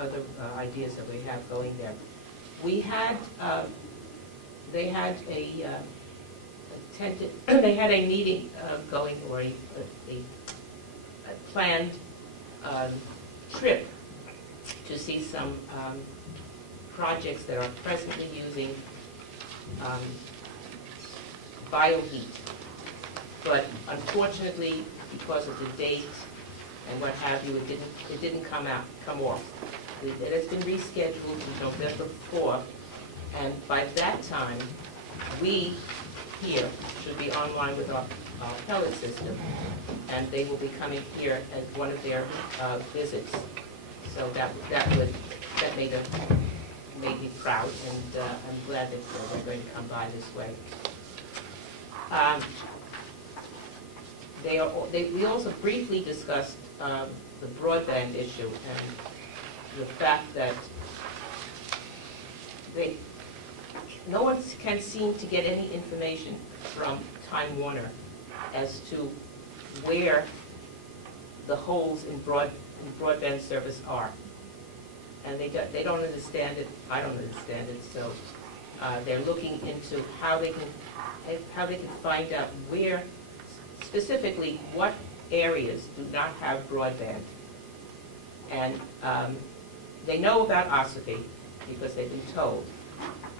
other ideas that we have going there. We had, they had a they had a meeting going, or a planned trip to see some projects that are presently using bioheat. But unfortunately, because of the date and what have you, it didn't come off. It has been rescheduled to November 4th, and by that time, we here should be online with our pellet system, and they will be coming here at one of their visits. So that made me proud, and I'm glad that they're going to come by this way. We also briefly discussed the broadband issue and the fact that no one can seem to get any information from Time Warner as to where the holes in broadband service are. And they don't understand it, I don't understand it, so they're looking into how they can find out where, specifically what areas do not have broadband. And they know about Ossipee because they've been told,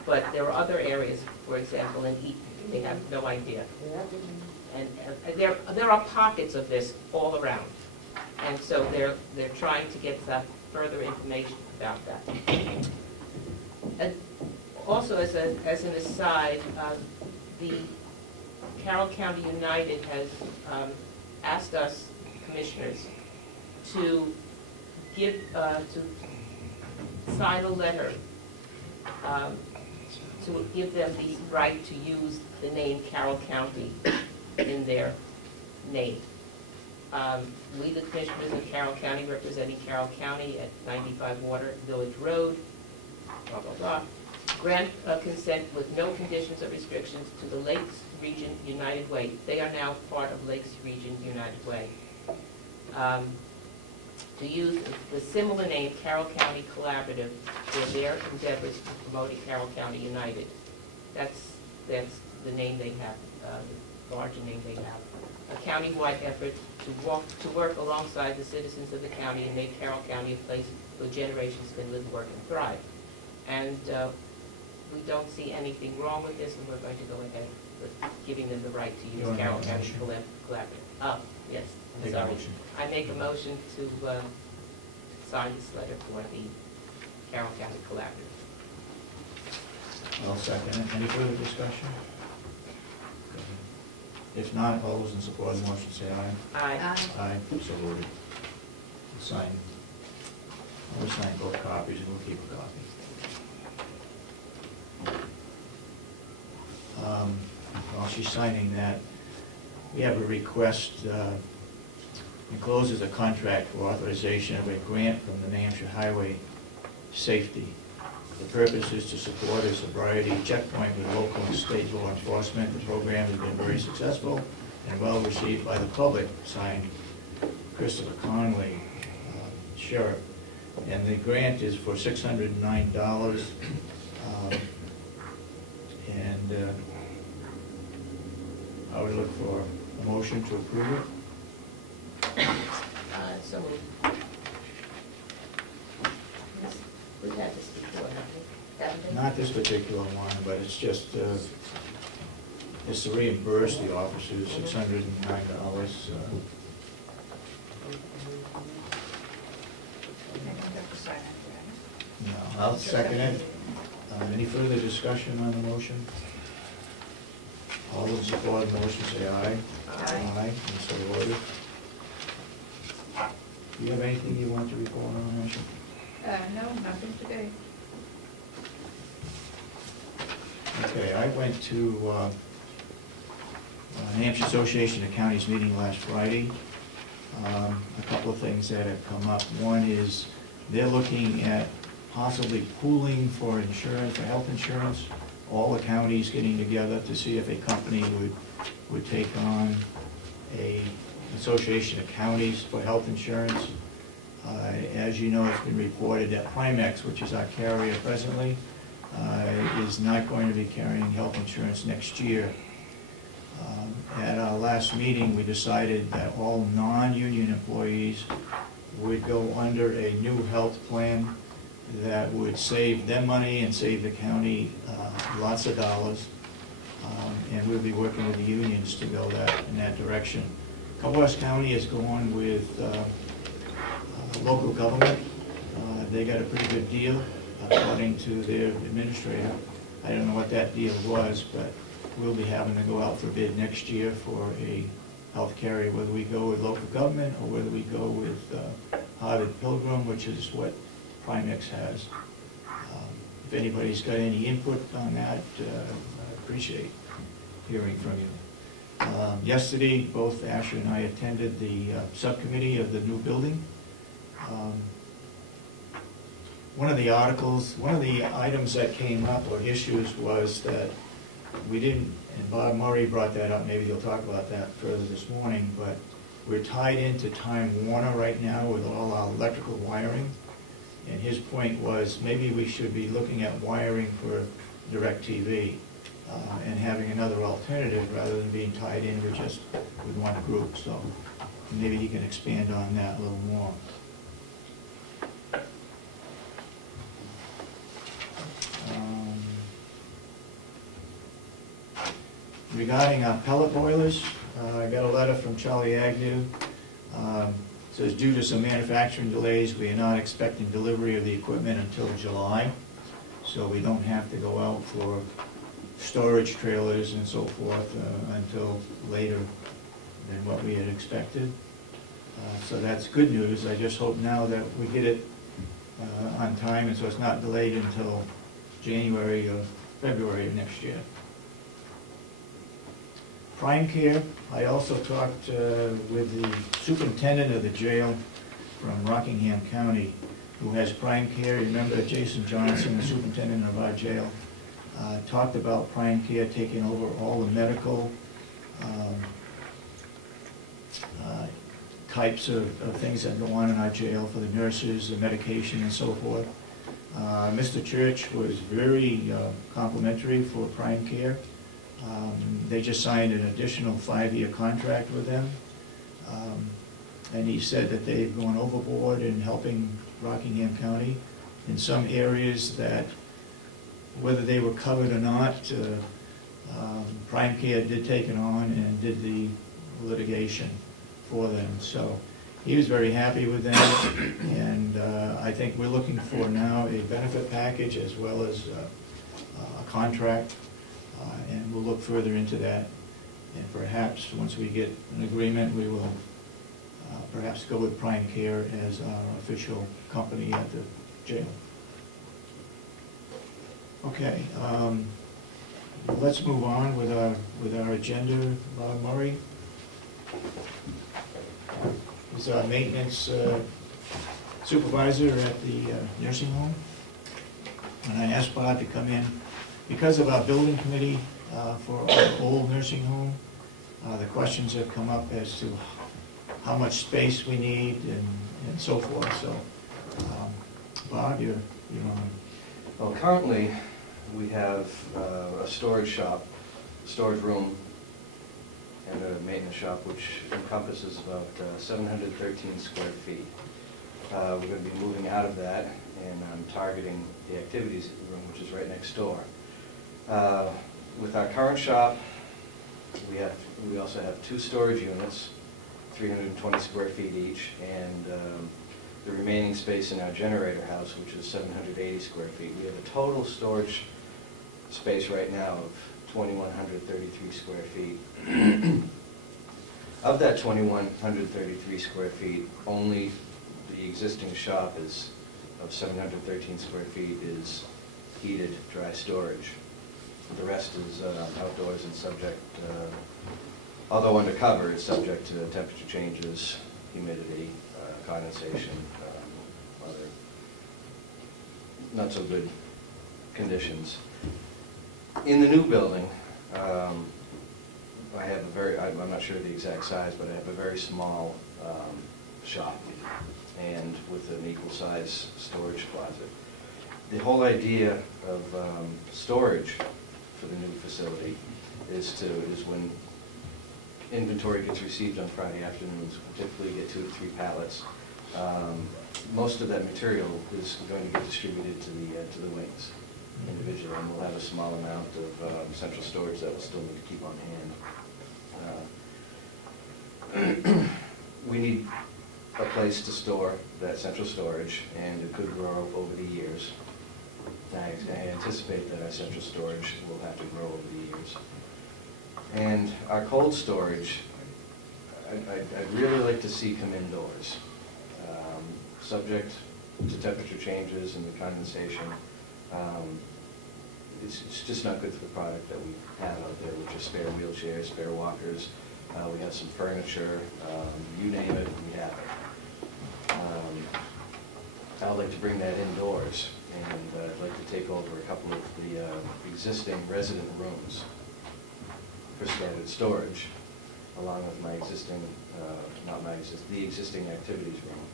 but there are other areas, for example, in Eaton, they have no idea. And there are pockets of this all around, and so they're trying to get further information about that. And also, as an aside, the Carroll County United has asked us commissioners to sign a letter to give them the right to use the name Carroll County in their name. We, the commissioners of Carroll County, representing Carroll County at 95 Water Village Road, blah, blah, blah, grant consent with no conditions or restrictions to the Lakes Region United Way. They are now part of Lakes Region United Way. To use the similar name, Carroll County Collaborative, for their endeavors to promoting Carroll County United. That's the name they have, the larger name they have. A county-wide effort to work alongside the citizens of the county and make Carroll County a place where generations can live, work, and thrive. And we don't see anything wrong with this, and we're going to go ahead with giving them the right to use Carroll County Collaborative. Oh, yes, I'm sorry. I make a motion to sign this letter for the Carroll County Collaborative. I'll second it. Any further discussion? If not, all those in support of the motion say aye. Aye. Aye. So voted. Sign. We'll sign both copies, and we'll keep a copy. While she's signing that, we have a request. Encloses a contract for authorization of a grant from the New Hampshire Highway Safety. The purpose is to support a sobriety checkpoint with local and state law enforcement. The program has been very successful and well received by the public. Signed, Christopher Conley, Sheriff. And the grant is for $609. I would look for a motion to approve it. So we've had this before, haven't we? Not this particular one, but it's just it's to reimburse the officers $609. No, I'll second it. Any further discussion on the motion? All those in support of the motion say aye. Aye. Aye. And so voted. Do you have anything you want to report on, Ashley? No, nothing today. Okay, I went to New Hampshire Association of Counties meeting last Friday. A couple of things that have come up. One is they're looking at possibly pooling for insurance, for health insurance, all the counties getting together to see if a company would take on a association of counties for health insurance. As you know, it's been reported that Primex, which is our carrier presently, is not going to be carrying health insurance next year. At our last meeting, we decided that all non-union employees would go under a new health plan that would save them money and save the county lots of dollars. And we'll be working with the unions to go in that direction. Comoros County is going with local government. They got a pretty good deal, according to their administrator. I don't know what that deal was, but we'll be having to go out for bid next year for a health carrier, whether we go with local government or whether we go with Harvard Pilgrim, which is what Primex has. If anybody's got any input on that, I appreciate hearing from you. Yesterday, both Asher and I attended the subcommittee of the new building. One of the items that came up, or issues, was that we didn't, and Bob Murray brought that up, maybe he'll talk about that further this morning, but we're tied into Time Warner right now with all our electrical wiring. And his point was maybe we should be looking at wiring for DirecTV and having another alternative rather than being tied in with just with one group. So maybe he can expand on that a little more. Regarding our pellet boilers, I got a letter from Charlie Agnew. Says due to some manufacturing delays, we are not expecting delivery of the equipment until July, so we don't have to go out for storage trailers and so forth until later than what we had expected. So that's good news. I just hope now that we get it on time, and so it's not delayed until January or February of next year. Prime Care, I also talked with the superintendent of the jail from Rockingham County, who has Prime Care. Remember Jason Johnson, the superintendent of our jail, talked about Prime Care taking over all the medical types of things that go on in our jail for the nurses, the medication and so forth. Mr. Church was very complimentary for Prime Care. They just signed an additional 5-year contract with them. And he said that they've gone overboard in helping Rockingham County in some areas that, whether they were covered or not, Prime Care did take it on and did the litigation for them. So he was very happy with them, and I think we're looking for now a benefit package as well as a contract. And we'll look further into that, and perhaps once we get an agreement, we will perhaps go with Prime Care as our official company at the jail. Okay, let's move on with our agenda. Bob Murray is our maintenance supervisor at the nursing home, and I asked Bob to come in. Because of our building committee for our old nursing home, the questions have come up as to how much space we need and so forth. So, Bob, you're on. Well, currently we have a storage room, and a maintenance shop, which encompasses about 713 square feet. We're going to be moving out of that, and I'm targeting the activities room, which is right next door. With our current shop, we also have 2 storage units, 320 square feet each, and the remaining space in our generator house, which is 780 square feet. We have a total storage space right now of 2,133 square feet. Of that 2,133 square feet, only the existing shop of 713 square feet is heated dry storage. The rest is outdoors and subject, although undercover, it's subject to temperature changes, humidity, condensation, other not so good conditions. In the new building, I have I'm not sure the exact size, but I have a very small shop. and with an equal size storage closet. The whole idea of storage for the new facility is when inventory gets received on Friday afternoons, we typically get 2 to 3 pallets. Most of that material is going to get distributed to the wings individually, and we'll have a small amount of central storage that we'll still need to keep on hand. We need a place to store that central storage, and it could grow over the years. I anticipate that our central storage will have to grow over the years. And our cold storage, I'd really like to see come indoors, subject to temperature changes and the condensation. It's just not good for the product that we have out there, which are spare wheelchairs, spare walkers. We have some furniture, you name it, we have it. I'd like to bring that indoors, and I'd like to take over a couple of the existing resident rooms for standard storage, along with my existing, the existing activities room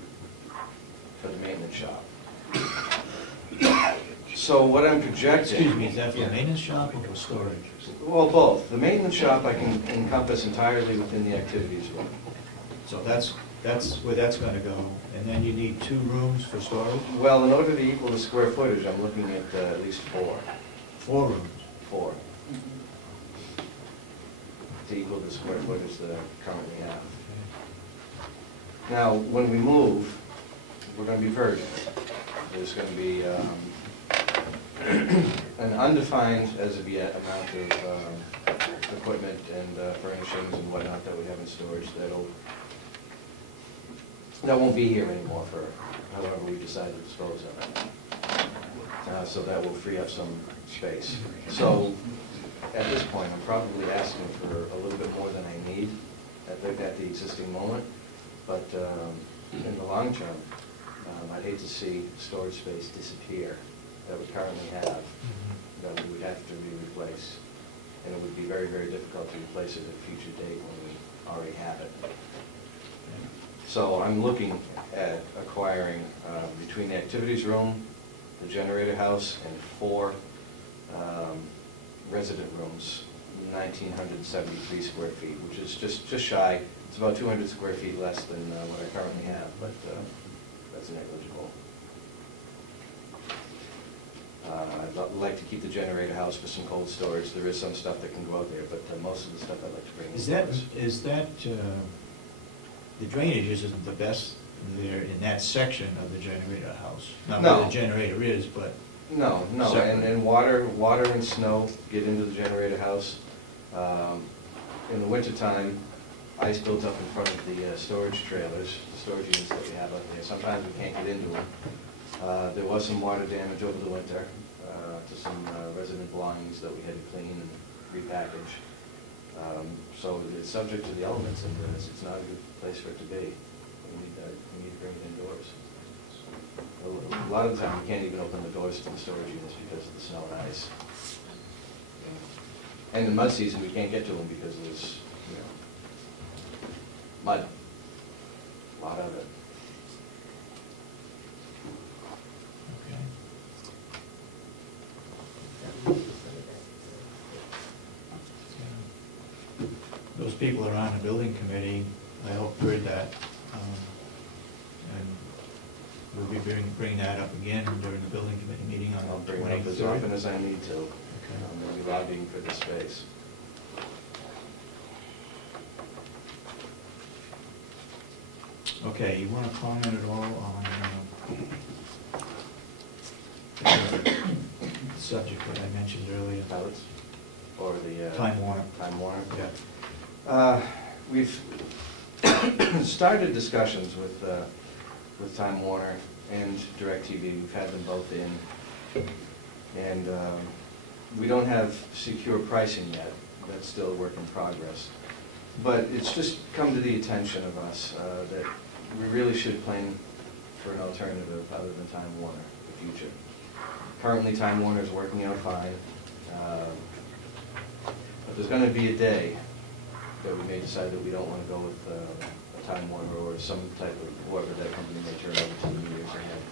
for the maintenance shop. So what I'm projecting... Excuse me, is that for the maintenance shop or for storage? Well, both. The maintenance shop I can encompass entirely within the activities room. So that's where that's going to go, and then you need 2 rooms for storage? Well, in order to equal the square footage, I'm looking at least 4. 4 rooms? 4. To equal the square footage that I currently have. Now, when we move, we're going to be purging. There's going to be an undefined, as of yet, amount of equipment and furnishings and whatnot that we have in storage that won't be here anymore for however we decide to dispose of it. So that will free up some space. So at this point, I'm probably asking for a little bit more than I need at the existing moment. But in the long term, I'd hate to see storage space disappear that we currently have, that we would have to be replaced. And it would be very, very difficult to replace it at a future date when we already have it. So I'm looking at acquiring, between the activities room, the generator house, and 4 resident rooms, 1,973 square feet, which is just shy. It's about 200 square feet less than what I currently have, but that's negligible. I'd like to keep the generator house for some cold storage. There is some stuff that can go out there, but most of the stuff I'd like to bring in. Is that the drainage isn't the best there in that section of the generator house? Not where the generator is, but... No, and water and snow get into the generator house. In the wintertime, ice builds up in front of the storage trailers, the storage units that we have out there. Sometimes we can't get into them. There was some water damage over the winter to some resident belongings that we had to clean and repackage. So it's subject to the elements, and it's not a good place for it to be. We need to bring it indoors. A lot of the time, we can't even open the doors to the storage units because of the snow and ice. And in mud season, we can't get to them because there's, mud. A lot of it. Those people are on the building committee, I hope heard that, and we'll be bringing that up again during the building committee meeting on the 23rd. I'll bring it up as often as I need to. Okay. I'm going to be lobbying for this space. Okay, you want to comment at all on the subject that I mentioned earlier? Pallets? Or the... Time Warner. Time Warner? Yeah. We've started discussions with Time Warner and DirecTV. We've had them both in. And we don't have secure pricing yet. That's still a work in progress. But it's just come to the attention of us that we really should plan for an alternative other than Time Warner in the future. Currently, Time Warner is working out fine. But there's going to be a day that we may decide that we don't want to go with a Time Warner or some type of, whoever that company may turn over to the years ahead.